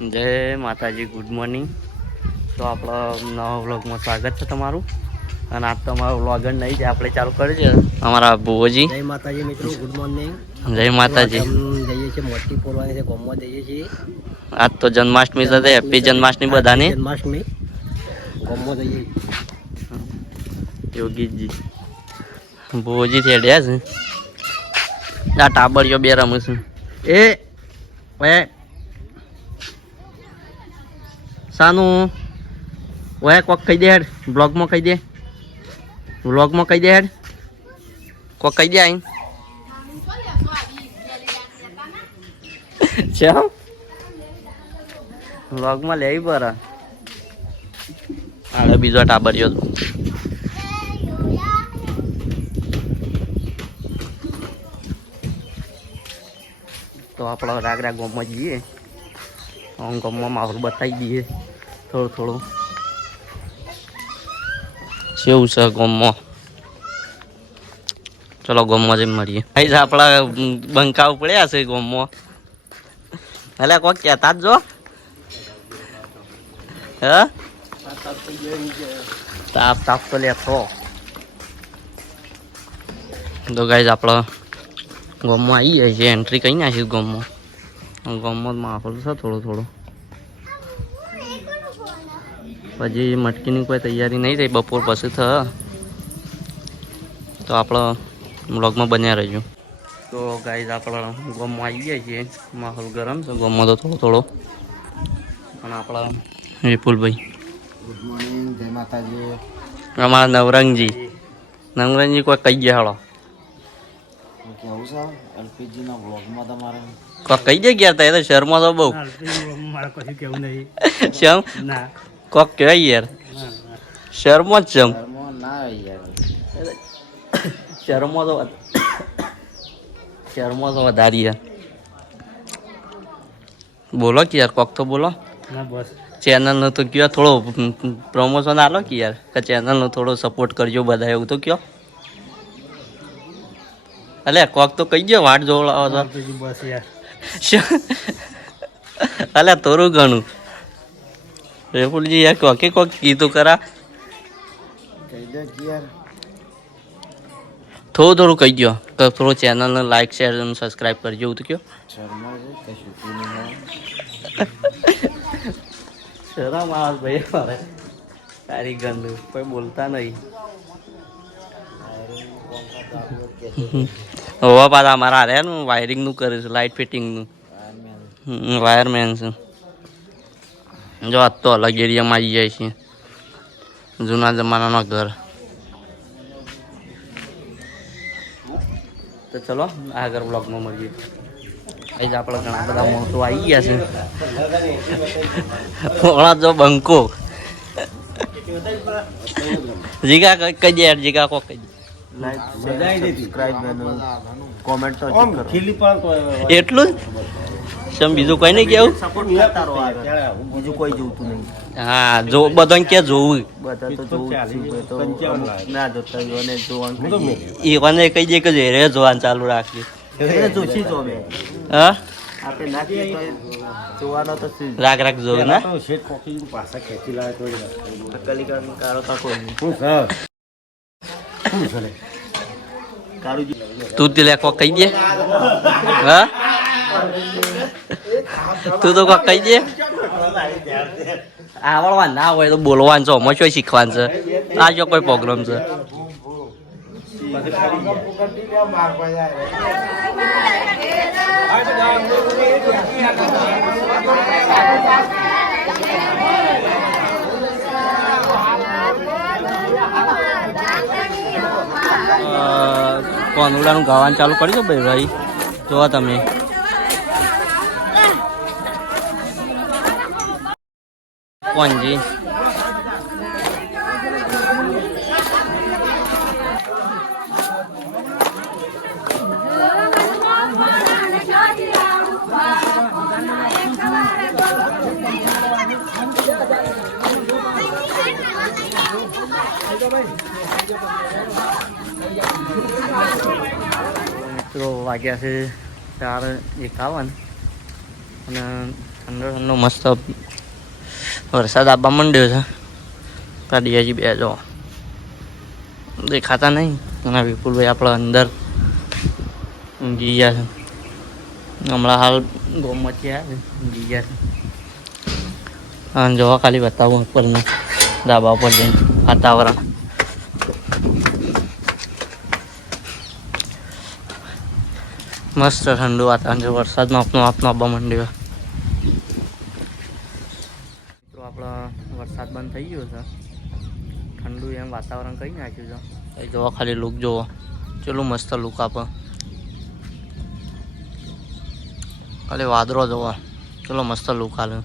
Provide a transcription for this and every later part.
જય માતાજી, good morning. તો આપણા નવા વ્લોગમાં સ્વાગત છે તમારું. અને આજ તો અમારો વ્લોગ નહીં છે, આપણે ચાલુ કરી છે અમારા ભુવોજી. જય માતાજી મિત્રો, ગુડ મોર્નિંગ. જય માતાજી. જઈએ છીએ મોટી પોરવાની છે, ગામમાં જઈએ છીએ. આજ તો જન્માષ્ટમી સાથે હેપી જન્માષ્ટમી બધાને. જન્માષ્ટમી ગામમાં જઈએ. યોગીજી ભુવોજી થેડ્યા છે. આ ટાબરિયો બે રમે છે. એ વે સાનું ઓય કોક કહી દે હેડ, બ્લોગમાં કહી દે, વ્લોગમાં કહી દે હેડ, કોક કહી દે આઈ ચમ વ્લોગમાં લેવી પર આડે બીજો ટાબરિયો તો આપણે રાગરા ગામમાં જઈએ. ગામમાં માહોલ બતાવી દઈએ થોડું થોડું કેવું છે ગામમાં. ચલો ગામમાં જઈને મળીએ. ભાઈ આપણા બંકાવ પડ્યા છે ગામમાં. એટલે કોક કહેતા જ જો હે તાપ તાપ તો લેતો. તો ગાઈઝ આપણે ગામમાં આવી જાય છે, એન્ટ્રી કઈ નાખી ગામમાં. ગામમાં માહોલ છે થોડો થોડો. પછી મટકીની કોઈ તૈયારી નહીં થઈ, બપોર પછી થશે. તો આપણે વ્લોગમાં બન્યા રહીશું. તો ગાઈઝ આપણે ગામમાં આવી ગયા છીએ. માહોલ ગરમ છે ગામમાં તો થોડો થોડો. અને આપણા વિપુલભાઈ ગુડ મોર્નિંગ, જય માતાજી. અમારા નવરંગજી કોઈ કહી ગયા હાલો કેવું છે એલપીજીના વ્લોગમાં તમારે? કોક કહી દે ગયા તા, એ તો શર્મા તો બહુ. મારે કશું કેવું નહીં. શમ ના કોક કહેવાય યાર, શર્મો જ ચમ ના યાર, શર્મો તો વધારી યાર. બોલો કે યાર, કોક તો બોલો. ના બસ ચેનલનો તો કયો થોડો પ્રમોશન આલો કે યાર, કે ચેનલનો થોડો સપોર્ટ કરજો બધા, એવું તો કયો. અલે કોક તો કહી ગયો, વાટ જોવડાવો તો બસ યાર. અલે થોડું ઘણું રેપુલજી યાર કોકે કોક કીધું કરા. કહી દે કે યાર થોડું થોડું કહી ગયો કે થોડો ચેનલને લાઈક શેર અને સબસ્ક્રાઈબ કરજો, એવું તો કયો. શર્મા છે કશું નહીં. શરમ આવે ભાઈ મારે, તારી ગંદ કોઈ બોલતા નહીં. હોવા પાછા અમારા હારે ને વાયરિંગનું કરે છે, લાઇટ ફિટિંગનું વાયરમેન છે. જો આજ તો અલગ એરિયામાં આવી જાય છે, જૂના જમાનાના ઘર. તો ચલો આગળ બ્લોગમાં મળીએ. અહીં આપણે ઘણા બધા મોટો આવી ગયા છે. થોડા જો બંકો જીગા કઈ દે, જીગા કોક કઈ દે. એટલું જ સમ, બીજું કઈ નહીં કેવું. બીજું કોઈ જોતું નહીં. હા જો બધાને કે જોવું, બધા તો જોવું ના જોતા જોવાનું. એને કહી દે કે રે જોવાનું ચાલુ રાખજે. જોશી જો મેં હા આપણે નાખીએ તો જોવાનો તો રાખ રાખ જોવું ને. પાછા ખેંચી લાવે તો કલિકાનો કારો તાકો તું તે લે કોક કહી દે. હા તું તો કોક કહી દે. આવડવા ના હોય તો બોલવાનું છે, અમે શું શીખવાનું છે. આ જો કોઈ પ્રોગ્રામ છે. કોનુડાનું ગાવાનું ચાલુ કરી દો ભાઈ. જોવા તમે કોણજી મિત્રો વાગ્યા છે 4:51 અને ઠંડો ઠંડો મસ્ત વરસાદ આવવા માંડ્યો છે. કાઢીએ બે જો દેખાતા નહીં અને વિપુલભાઈ આપણા અંદર ઊંઘી ગયા છે. હમણાં હાલ ગોમતી આવ્યા છે, ઊંઘી ગયા છે. હા જોવા ખાલી બતાવું ઉપરનું ધાબા ઉપર જઈને વાતાવરણ. મસ્ત ઠંડુ વાતાવરણ છે. વરસાદમાં આપનો આવવા માંડ્યો. તો આપણા વરસાદ બંધ થઈ ગયો છે. ઠંડુ એમ વાતાવરણ કરી નાખ્યું છે. એ જોવા ખાલી લુક જોવો, ચેલું મસ્ત લુક આપે. ખાલી વાદળો જોવા ચલો મસ્ત લુક આલે.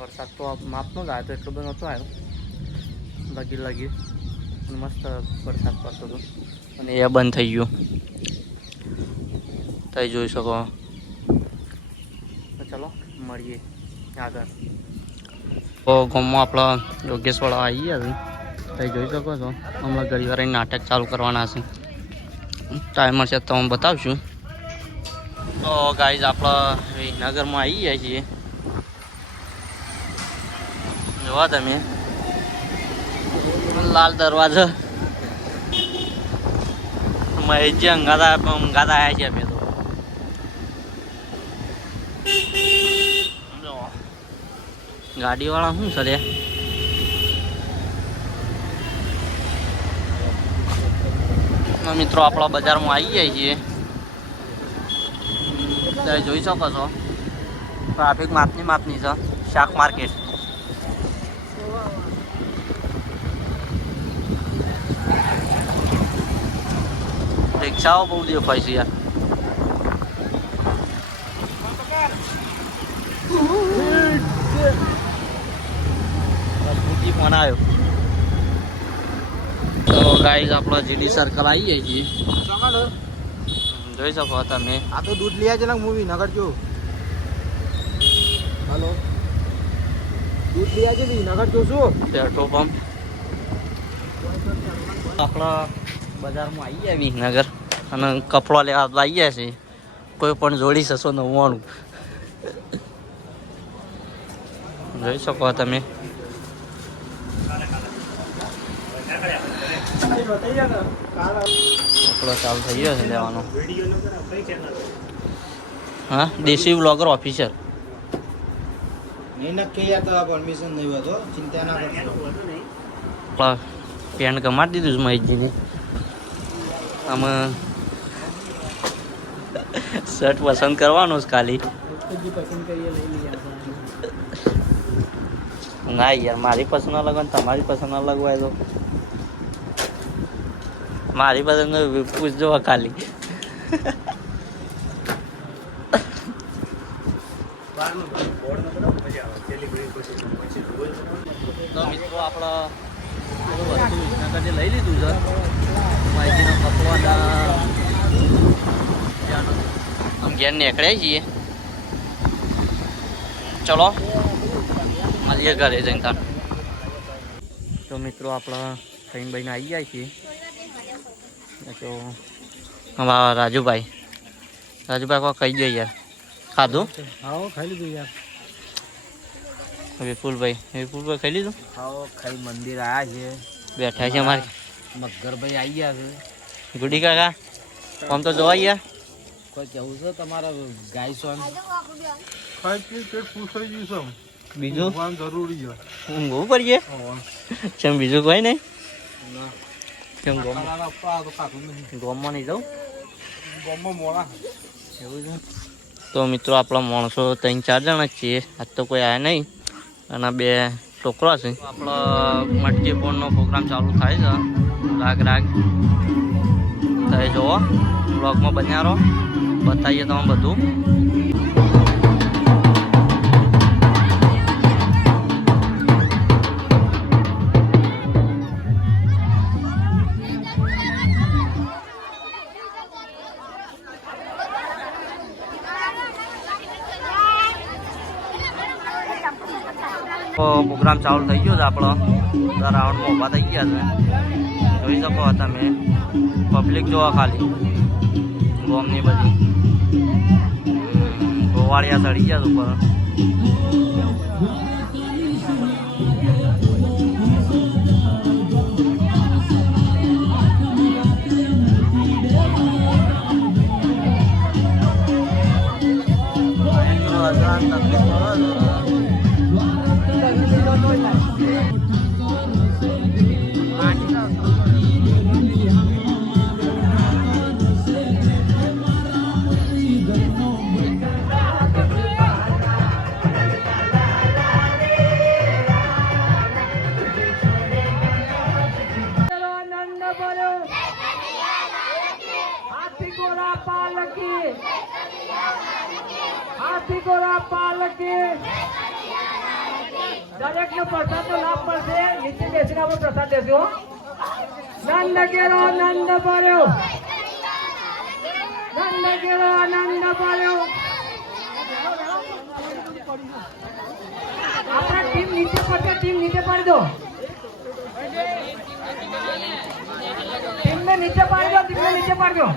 વરસાદ તો માપનો જ આવ્યો તો એટલો બધો નહોતો આવ્યો. લગી મસ્ત વરસાદ પડતો હતો અને એ બંધ થઈ ગયું. તમે જોઈ શકો. તો ચલો મળીએ આગળ. તો ગામમાં આપણા યોગેશવાળા આવી ગયા છે. તમે જોઈ શકો છો. હમણાં ઘણી વાર નાટક ચાલુ કરવાના છે. ટાઈમ મળશે તો હું બતાવશું. તો ગાઈઝ આપણા વિનગરમાં આવી ગયા છીએ. જોવા તમે લાલ દરવાજા મહેશજી અંગાતા આવ્યા છે. અમે તો ગાડીવાળા શું સરે મિત્રો આપણા બજારમાં આવી જાય છીએ. તમે જોઈ શકો છો ટ્રાફિક માપની છે. શાક માર્કેટ. રિક્ષાઓ બહુ દેખાય છે યાર. ફોન આવ્યો. તો ગાઈઝ આપણે જીડી સર્કલ આવી જાય છીએ. જોઈ શકો તમે. આ તો દૂધ લઈ છે મૂવી નગર જો. હાલો દૂધ લઈ છે નગર જો શું પેટ્રોલ પંપ આપણા બજારમાં આવી ગયા વિસનગર અને કપડો લેવા આવી ગયા છે. કોઈ પણ જોડી 699. જોઈ શકો તમે. કપડો ચાલુ થઈ ગયો છે લેવાનો. હા દેશી બ્લોગર ઓફિસર. પરમિશન નહીં હતો, ચિંતા ના કરશો. પેન્ટ કમાડી દીધું છે મહેશજીને. આમાં શર્ટ પસંદ કરવાનો છે ખાલી. ના યાર મારી પસંદ અલગ હોય તમારી પસંદ અલગ હોય તો મારી પસંદ પૂછજો ખાલી. તો મિત્રો આપણે બધું વસ્તુ વિસનગરથી લઈ લીધું છે. માહિતીનો કપવાના ઘેર નીકળ્યા છીએ. ચલો મળીએ ઘરે જઈને તાર. તો મિત્રો આપણા ફઈન ભાઈને આવી જાય છીએ. તો હવે રાજુભાઈ કોઈ કહી દે યાર. ખાધું? હા ખાઈ લીધું યાર. વિપુલભાઈ ખાઈ લીધું? હા ખાઈ મંદિર આવ્યા છે. બેઠા છે અમારે મગરભાઈ આવી ગયા છે. ગુડી કાકા આમ તો જોવા ગયા. કોઈ કેવું છે તમારા ગાય સોન? બીજું જરૂરી છે. ઊંઘવું પડીએ કેમ? બીજું કોઈ નહીં કેમ? ગોમમાં નહીં જાઉં? એવું છે. તો મિત્રો આપણા માણસો 3-4 જણા જ છીએ. આજ તો કોઈ આવ્યા નહીં અને 2 છોકરા છે. આપણો મટકી ફોનનો પ્રોગ્રામ ચાલુ થાય છે. રાગ તમે જુઓ બ્લોગમાં બન્યા રહો. બતાવીએ તમે બધું. પ્રોગ્રામ ચાલુ થઈ ગયો છે આપણો. રાઉન્ડમાં ઊભા થઈ ગયા છે. જોઈ શકો તમે પબ્લિક જોવા ખાલી ગોમની બધી ગોવાળિયા ચડી ગયા ઉપર. દરેક નો પ્રસાદ નો લાભ મળશે. નીચે બેસીને આપણે પ્રસાદ લેશું. નંદ કેરો નંદ પડ્યો, નંદ કેરો નંદ પડ્યો. આપણા ટીમ નીચે પડશે, ટીમ નીચે પાડી દો. ટીમને નીચે પાડી દો, ટીમને નીચે પાડી દો.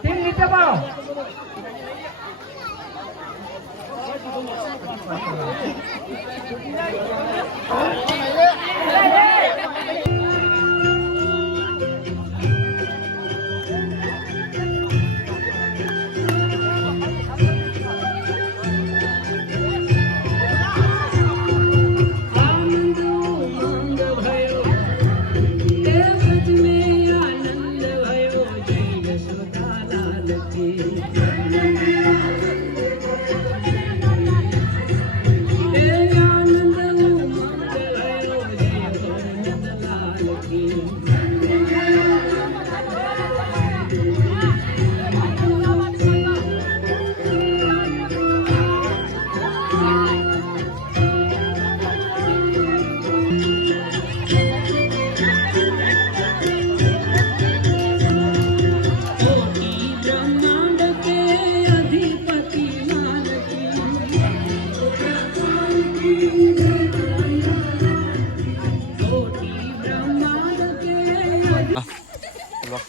ટીમ નીચે પાડો.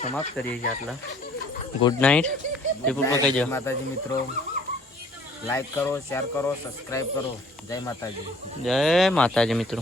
સમાપ્ત કરીએ છીએ આટલા. Good night. પીપલ પર કહી દો. માતાજી મિત્રો, લાઈક કરો, શેર કરો, સબસ્ક્રાઇબ કરો. જય માતાજી. જય માતાજી મિત્રો.